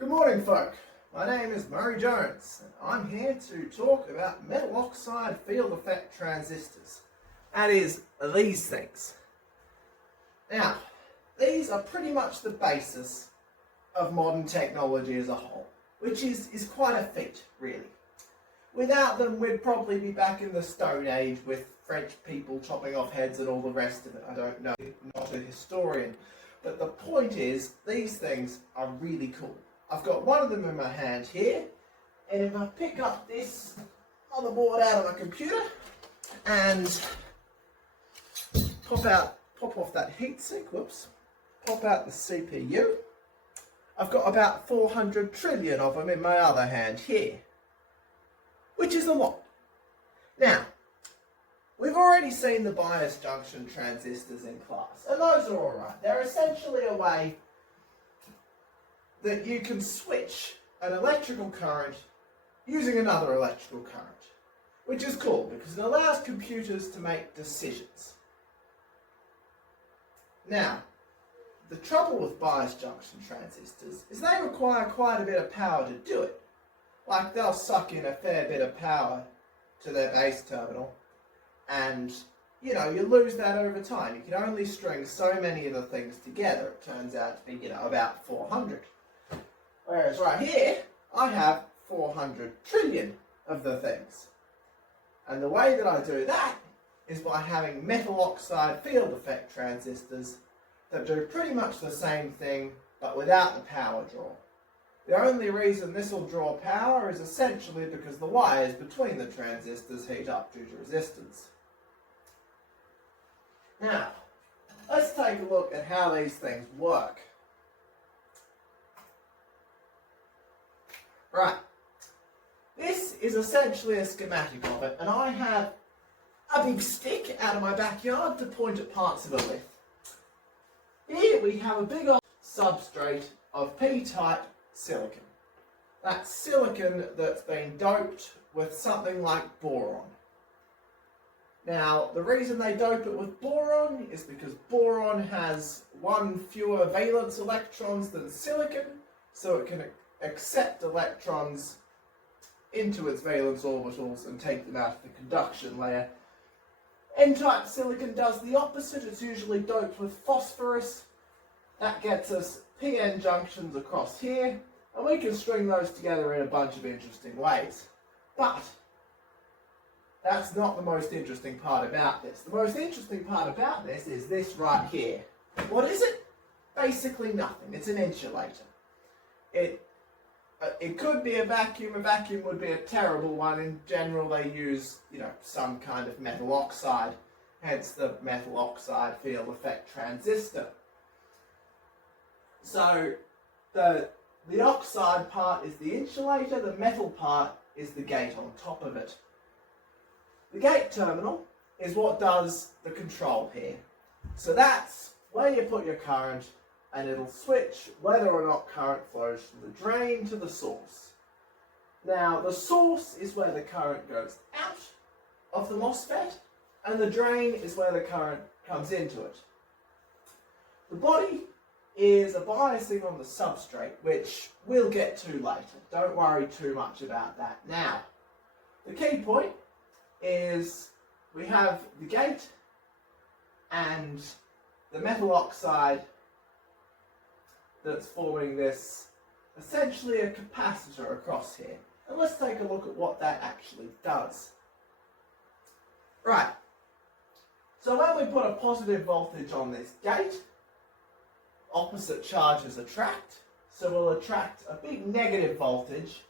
Good morning, folk. My name is Murray Jones, and I'm here to talk about metal oxide field effect transistors. That is, these things. Now, these are pretty much the basis of modern technology as a whole, which is quite a feat, really. Without them, we'd probably be back in the Stone Age with French people chopping off heads and all the rest of it. I don't know, I'm not a historian. But the point is, these things are really cool. I've got one of them in my hand here, and if I pick up this motherboard out of my computer and pop off that heatsink, pop out the CPU, I've got about 400 trillion of them in my other hand here, which is a lot. Now, we've already seen the bias junction transistors in class, and those are alright. They're essentially a way that you can switch an electrical current using another electrical current, which is cool because it allows computers to make decisions. Now, the trouble with bias junction transistors is they require quite a bit of power to do it. Like, they'll suck in a fair bit of power to their base terminal, and you lose that over time. You can only string so many of the things together. It turns out to be about 400. Whereas right here, I have 400 trillion of the things. And the way that I do that is by having metal oxide field effect transistors that do pretty much the same thing, but without the power draw. The only reason this will draw power is essentially because the wires between the transistors heat up due to resistance. Now, let's take a look at how these things work. Right, this is essentially a schematic of it, and I have a big stick out of my backyard to point at parts of it with. Here we have a big old substrate of P-type silicon. That's silicon that's been doped with something like boron. Now, the reason they dope it with boron is because boron has one fewer valence electrons than silicon, so it can accept electrons into its valence orbitals and take them out of the conduction layer. N-type silicon does the opposite. It's usually doped with phosphorus. That gets us PN junctions across here, and we can string those together in a bunch of interesting ways. But that's not the most interesting part about this. The most interesting part about this is this right here. What is it? Basically nothing. It's an insulator. It could be a vacuum. A vacuum would be a terrible one. In general, they use, some kind of metal oxide, hence the metal oxide field effect transistor. So the oxide part is the insulator, the metal part is the gate on top of it. The gate terminal is what does the control here. So that's where you put your current, and it'll switch whether or not current flows from the drain to the source. Now, the source is where the current goes out of the MOSFET, and the drain is where the current comes into it. The body is a biasing on the substrate, which we'll get to later. Don't worry too much about that now. The key point is we have the gate and the metal oxide that's forming this, essentially a capacitor across here. And let's take a look at what that actually does. Right, so when we put a positive voltage on this gate, opposite charges attract, so we'll attract a big negative voltage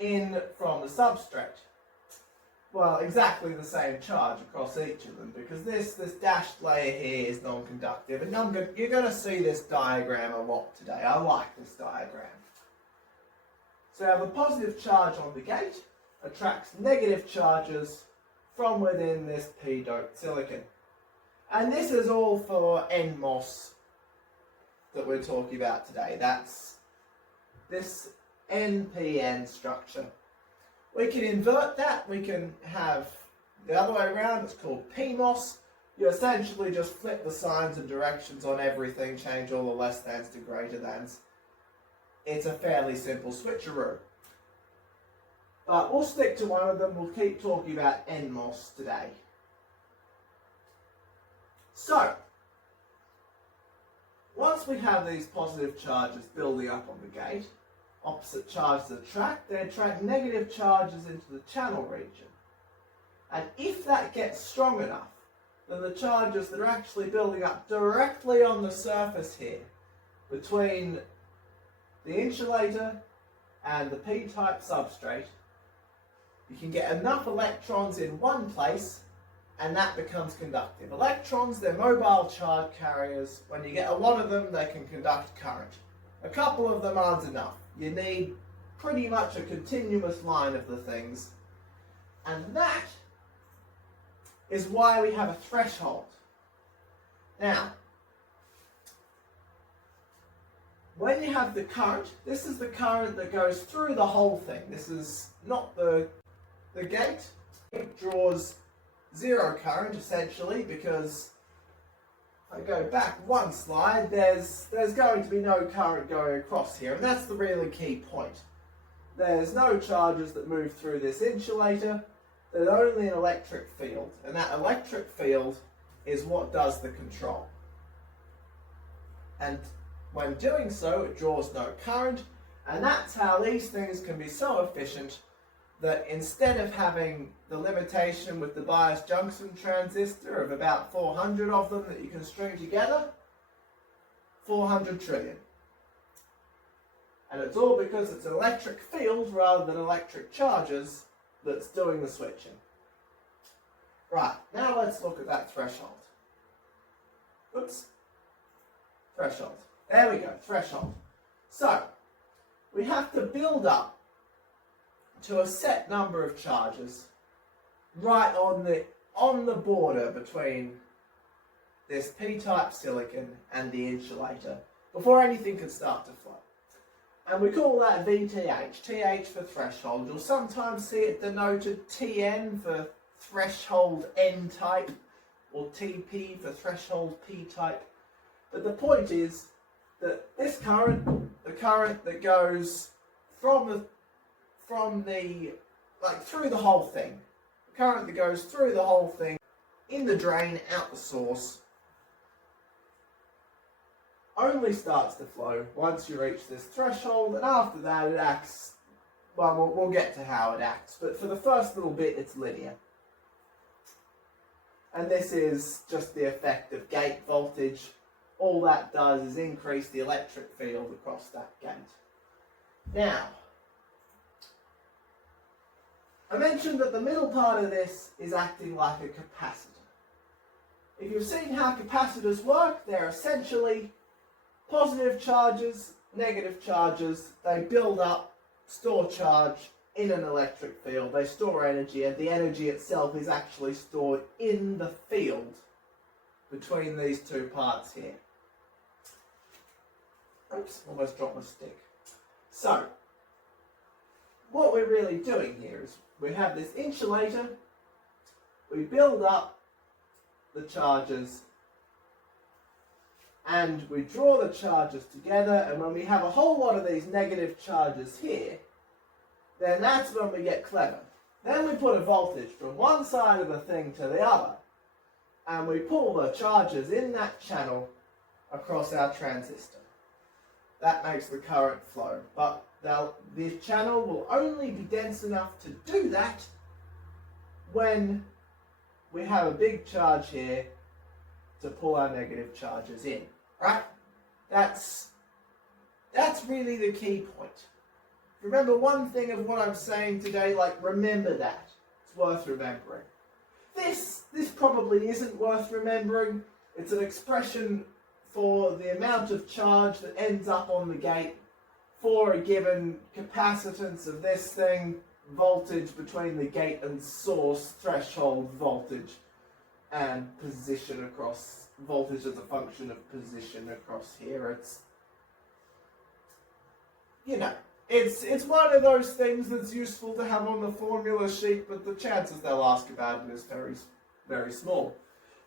in from the substrate. Well, exactly the same charge across each of them, because this dashed layer here is non-conductive, and you're going to see this diagram a lot today. I like this diagram. So we have a positive charge on the gate, attracts negative charges from within this p-doped silicon. And this is all for NMOS that we're talking about today. That's this NPN structure. We can invert that. We can have the other way around. It's called PMOS. You essentially just flip the signs and directions on everything, change all the less thans to greater thans. it's a fairly simple switcheroo. But we'll stick to one of them. We'll keep talking about NMOS today. So, once we have these positive charges building up on the gate, opposite charges attract, they attract negative charges into the channel region. And if that gets strong enough, then the charges that are actually building up directly on the surface here, between the insulator and the P-type substrate, you can get enough electrons in one place and that becomes conductive. Electrons, they're mobile charge carriers. When you get a lot of them, they can conduct current. A couple of them aren't enough. You need pretty much a continuous line of the things. And that is why we have a threshold. Now, when you have the current, this is the current that goes through the whole thing. This is not the gate. It draws zero current essentially, because if I go back one slide, there's going to be no current going across here, and that's the really key point. There's no charges that move through this insulator. There's only an electric field, and that electric field is what does the control. And when doing so, it draws no current, and that's how these things can be so efficient that instead of having the limitation with the bias junction transistor of about 400 of them that you can string together, 400 trillion. And it's all because it's an electric field rather than electric charges that's doing the switching. Right, now let's look at that threshold. Oops. Threshold. There we go, threshold. So, we have to build up to a set number of charges right on the border between this P-type silicon and the insulator before anything can start to flow. And we call that VTH, TH for threshold. You'll sometimes see it denoted TN for threshold N-type, or TP for threshold P-type. But the point is that this current, the current that goes through the whole thing, the current that goes through the whole thing, in the drain, out the source, only starts to flow once you reach this threshold, and after that it acts, well, we'll get to how it acts, but for the first little bit it's linear. And this is just the effect of gate voltage. All that does is increase the electric field across that gate. Now, I mentioned that the middle part of this is acting like a capacitor. If you've seen how capacitors work, they're essentially positive charges, negative charges. They build up, store charge in an electric field. They store energy, and the energy itself is actually stored in the field between these two parts here. Oops, almost dropped my stick. So, what we're really doing here is we have this insulator, we build up the charges, and we draw the charges together, and when we have a whole lot of these negative charges here, then that's when we get clever. Then we put a voltage from one side of the thing to the other, and we pull the charges in that channel across our transistor. That makes the current flow, but the channel will only be dense enough to do that when we have a big charge here to pull our negative charges in, right? That's really the key point. Remember one thing of what I'm saying today, remember that. It's worth remembering. This probably isn't worth remembering. It's an expression for the amount of charge that ends up on the gate for a given capacitance of this thing, voltage between the gate and source, threshold voltage, and position across, voltage as a function of position across here. It's one of those things that's useful to have on the formula sheet, but the chances they'll ask about it is very, very small.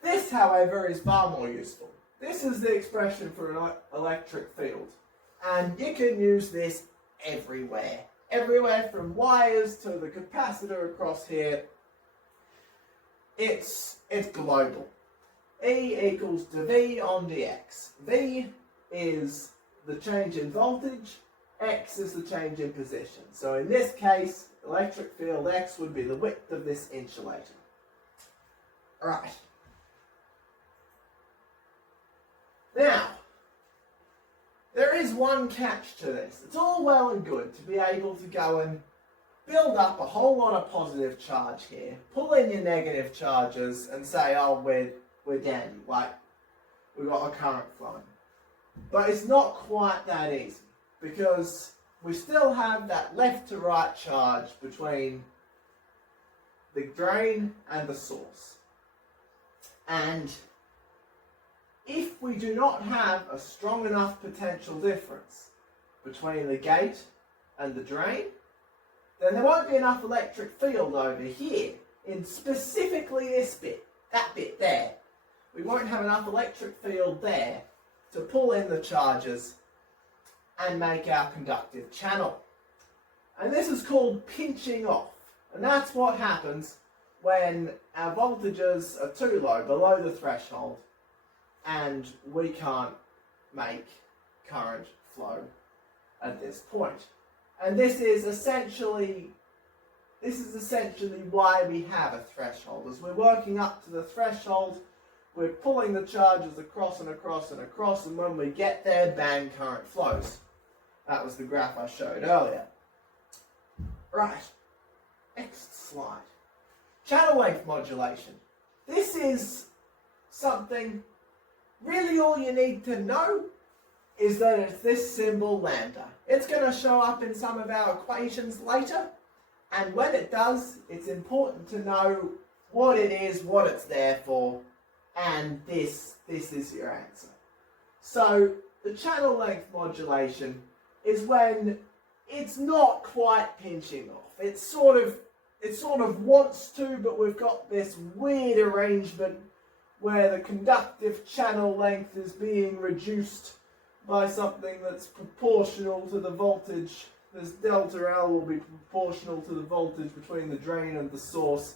This, however, is far more useful. This is the expression for an electric field. And you can use this everywhere. Everywhere from wires to the capacitor across here. It's global. E equals to V on dx. V is the change in voltage, X is the change in position. So in this case, electric field X would be the width of this insulator. Right. Now, there is one catch to this. It's all well and good to be able to go and build up a whole lot of positive charge here, pull in your negative charges and say, oh, we're down, like we've got a current flowing. But it's not quite that easy, because we still have that left to right charge between the drain and the source. And if we do not have a strong enough potential difference between the gate and the drain, then there won't be enough electric field over here in specifically this bit, that bit there. We won't have enough electric field there to pull in the charges and make our conductive channel. And this is called pinching off. And that's what happens when our voltages are too low, below the threshold, and we can't make current flow at this point. And this is essentially why we have a threshold. As we're working up to the threshold, we're pulling the charges across and across and across, and when we get there, bang, current flows. That was the graph I showed earlier. Right, next slide. Channel length modulation. This is something, really all you need to know is that it's this symbol lambda. It's going to show up in some of our equations later, and when it does, it's important to know what it is, what it's there for, and this is your answer. So the channel length modulation is when it's not quite pinching off. It sort of wants to, but we've got this weird arrangement where the conductive channel length is being reduced by something that's proportional to the voltage. This delta L will be proportional to the voltage between the drain and the source.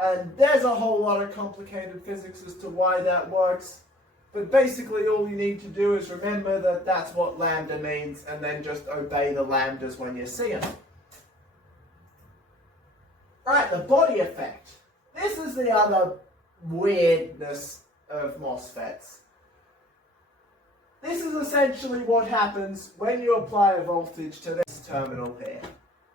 And there's a whole lot of complicated physics as to why that works. But basically all you need to do is remember that that's what lambda means, and then just obey the lambdas when you see them. Right, the body effect. This is the other weirdness of MOSFETs. This is essentially what happens when you apply a voltage to this terminal here.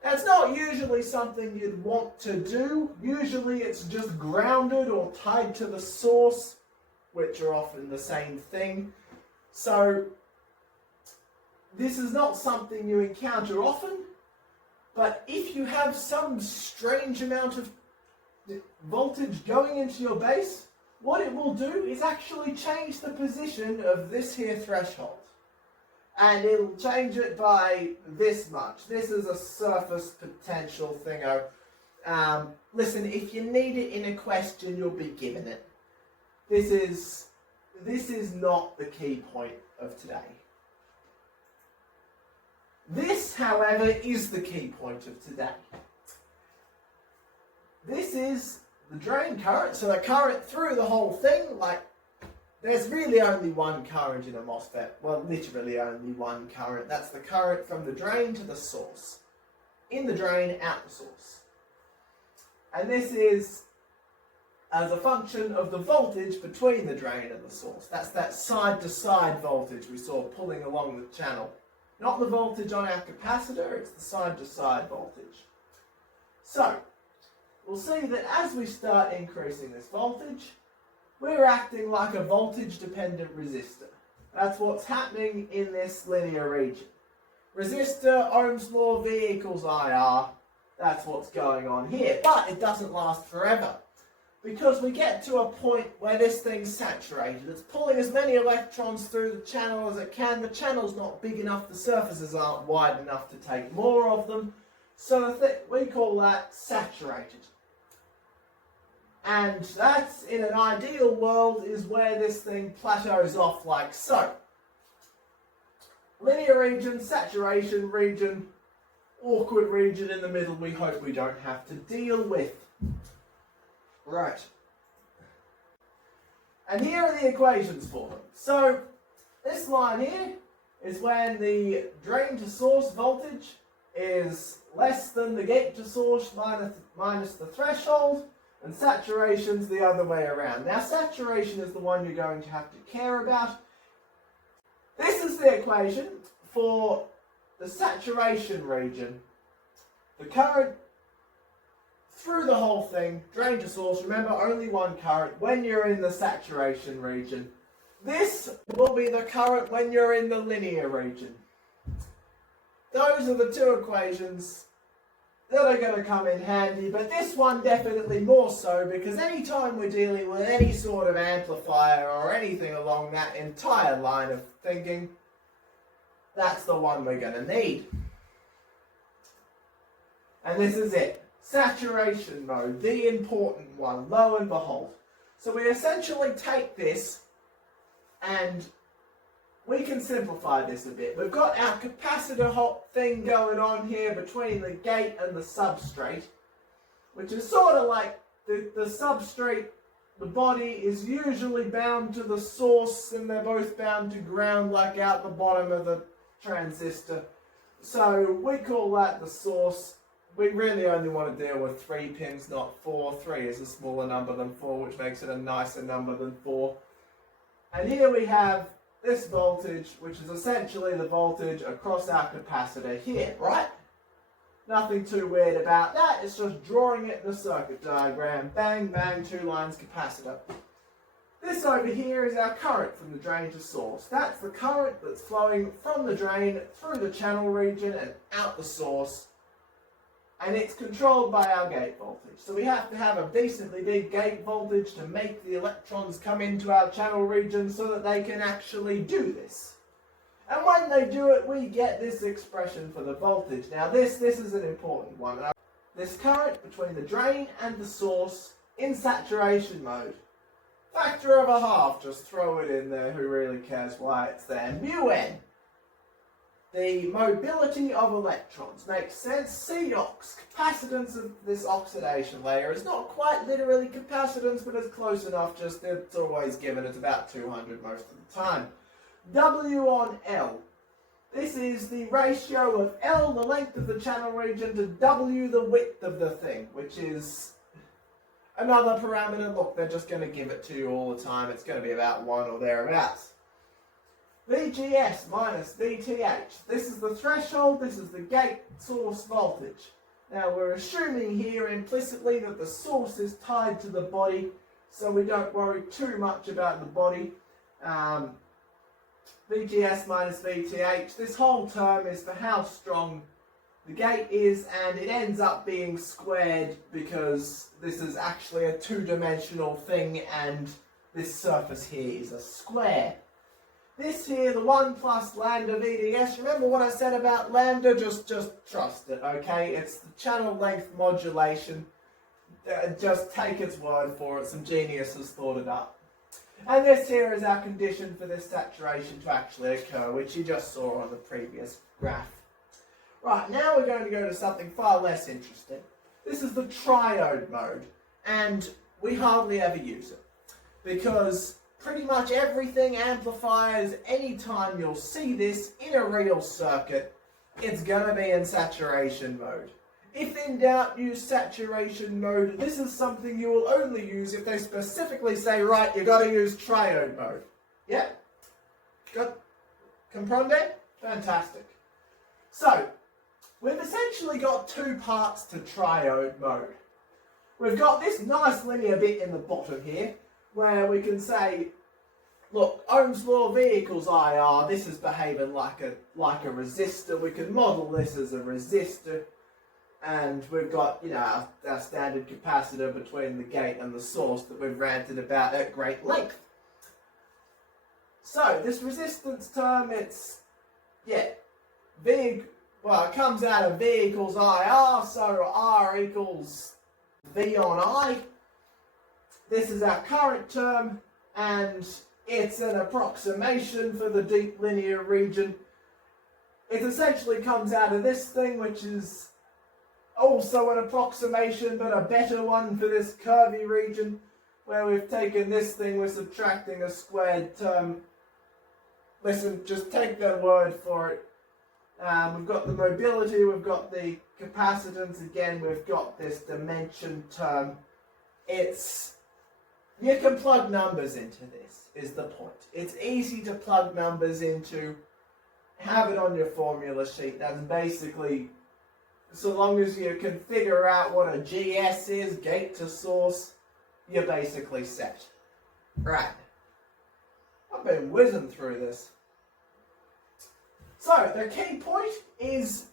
Now, it's not usually something you'd want to do. Usually it's just grounded or tied to the source, which are often the same thing. So this is not something you encounter often, but if you have some strange amount of voltage going into your base, what it will do is actually change the position of this here threshold. And it'll change it by this much. This is a surface potential thingo. Listen, if you need it in a question, you'll be given it. This is not the key point of today. This, however, is the key point of today. This is the drain current, so the current through the whole thing, like, there's really only one current in a MOSFET. Well, literally only one current. That's the current from the drain to the source. In the drain, out the source. And this is as a function of the voltage between the drain and the source. That's that side-to-side voltage we saw pulling along the channel. Not the voltage on our capacitor, it's the side-to-side voltage. So, we'll see that as we start increasing this voltage, we're acting like a voltage-dependent resistor. That's what's happening in this linear region. Resistor, Ohm's law, V equals IR. That's what's going on here. But it doesn't last forever, because we get to a point where this thing's saturated. It's pulling as many electrons through the channel as it can. The channel's not big enough, the surfaces aren't wide enough to take more of them. So we call that saturated. And that's, in an ideal world, is where this thing plateaus off like so. linear region, saturation region, awkward region in the middle we hope we don't have to deal with. Right. And here are the equations for them. So this line here is when the drain to source voltage is less than the gate to source minus the threshold, and saturation's the other way around. Now saturation is the one you're going to have to care about. This is the equation for the saturation region. The current through the whole thing, drain to source, remember only one current when you're in the saturation region. This will be the current when you're in the linear region. Those are the two equations that are going to come in handy, but this one definitely more so, because anytime we're dealing with any sort of amplifier or anything along that entire line of thinking, that's the one we're going to need. And this is it. Saturation mode, the important one, lo and behold. So we essentially take this and we can simplify this a bit. We've got our capacitor hop thing going on here between the gate and the substrate, which is sort of like the substrate, the body is usually bound to the source and they're both bound to ground like out the bottom of the transistor. So we call that the source. We really only want to deal with 3 pins, not 4. 3 is a smaller number than 4, which makes it a nicer number than 4. And here we have this voltage, which is essentially the voltage across our capacitor here, right? Nothing too weird about that, it's just drawing it in the circuit diagram. Bang, bang, 2 lines capacitor. This over here is our current from the drain to source. That's the current that's flowing from the drain through the channel region and out the source. And it's controlled by our gate voltage. So we have to have a decently big gate voltage to make the electrons come into our channel region so that they can actually do this. And when they do it, we get this expression for the voltage. Now this is an important one. This current between the drain and the source in saturation mode. Factor of a half, just throw it in there, who really cares why it's there. Mu n. The mobility of electrons makes sense. Cox, capacitance of this oxidation layer, is not quite literally capacitance, but it's close enough, just it's always given, it's about 200 most of the time. W on L. This is the ratio of L, the length of the channel region, to W, the width of the thing, which is another parameter. Look, they're just going to give it to you all the time. It's going to be about 1 or thereabouts. VGS minus VTH. This is the threshold, this is the gate source voltage. Now we're assuming here implicitly that the source is tied to the body, so we don't worry too much about the body. VGS minus VTH. This whole term is for how strong the gate is, and it ends up being squared because this is actually a 2-dimensional thing and this surface here is a square. This here, the 1 plus lambda VDS, remember what I said about lambda? Just trust it, okay? It's the channel length modulation. Just take its word for it. Some genius has thought it up. And this here is our condition for this saturation to actually occur, which you just saw on the previous graph. Right, now we're going to go to something far less interesting. This is the triode mode, and we hardly ever use it, because pretty much everything amplifiers, anytime you'll see this in a real circuit, it's going to be in saturation mode. If in doubt, use saturation mode. This is something you will only use if they specifically say, right, you got to use triode mode. Yeah? Comprende? Fantastic. So, we've essentially got 2 parts to triode mode. We've got this nice linear bit in the bottom here, where we can say, look, Ohm's law V equals IR, this is behaving like a resistor. We can model this as a resistor, and we've got, you know, our standard capacitor between the gate and the source that we've ranted about at great length. So, this resistance term, it's, yeah, V, well, it comes out of V equals IR, so R equals V on I. This is our current term, and it's an approximation for the deep linear region. it essentially comes out of this thing, which is also an approximation, but a better one for this curvy region, where we've taken this thing, we're subtracting a squared term. Listen, just take their word for it. We've got the mobility, we've got the capacitance, again, we've got this dimension term. You can plug numbers into this, is the point. It's easy to plug numbers into, have it on your formula sheet. That's basically, so long as you can figure out what a GS is, gate to source, you're basically set. Right. I've been whizzing through this. So, the key point is,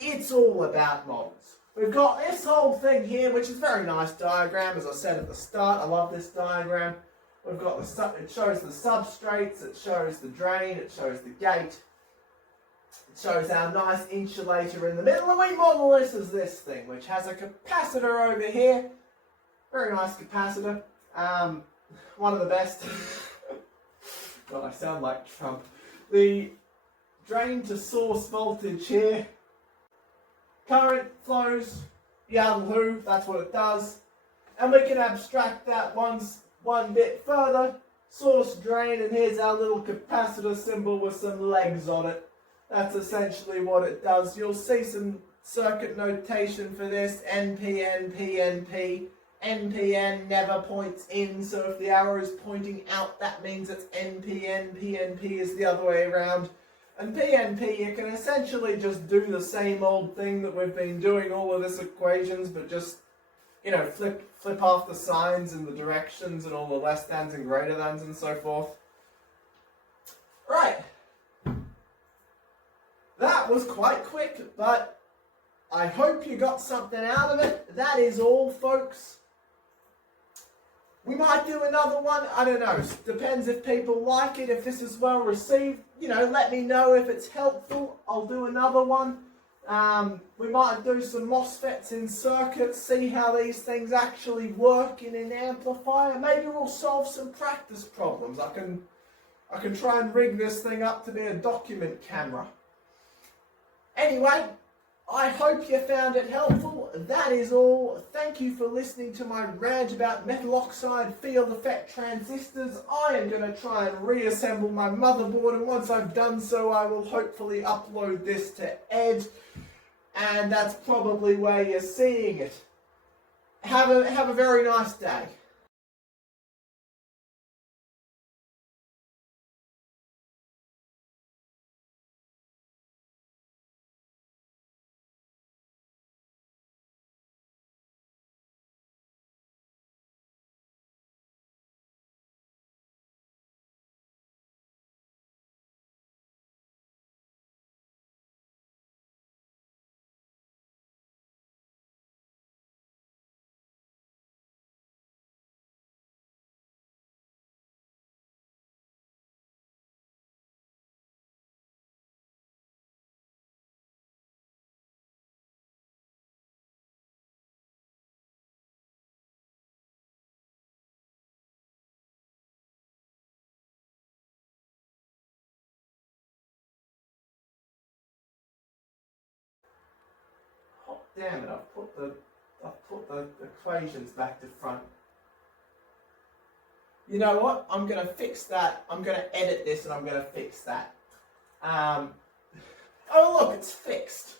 it's all about models. We've got this whole thing here, which is a very nice diagram, as I said at the start. I love this diagram. We've got it shows the substrates, it shows the drain, it shows the gate. It shows our nice insulator in the middle, and we model this as this thing, which has a capacitor over here. Very nice capacitor. One of the best. God, I sound like Trump. The drain to source voltage here. Current flows, yahoo, that's what it does. And we can abstract that one bit further. Source drain, and here's our little capacitor symbol with some legs on it. That's essentially what it does. You'll see some circuit notation for this. NPN, PNP. NPN never points in, so if the arrow is pointing out, that means it's NPN. PNP is the other way around. And PNP, you can essentially just do the same old thing that we've been doing, all of this equations, but just, you know, flip off the signs and the directions and all the less thans and greater thans and so forth. Right. That was quite quick, but I hope you got something out of it. That is all, folks. We might do another one, I don't know, depends if people like it, if this is well received, you know, let me know if it's helpful, I'll do another one. We might do some MOSFETs in circuits, see how these things actually work in an amplifier. Maybe we'll solve some practice problems. I can try and rig this thing up to be a document camera. Anyway, I hope you found it helpful. That is all. Thank you for listening to my rant about metal oxide field effect transistors. I am going to try and reassemble my motherboard, and once I've done so, I will hopefully upload this to Ed, and that's probably where you're seeing it. Have a very nice day. Oh, damn it, I've put the equations back to front. You know what? I'm going to fix that. I'm going to edit this and I'm going to fix that. Oh look, it's fixed.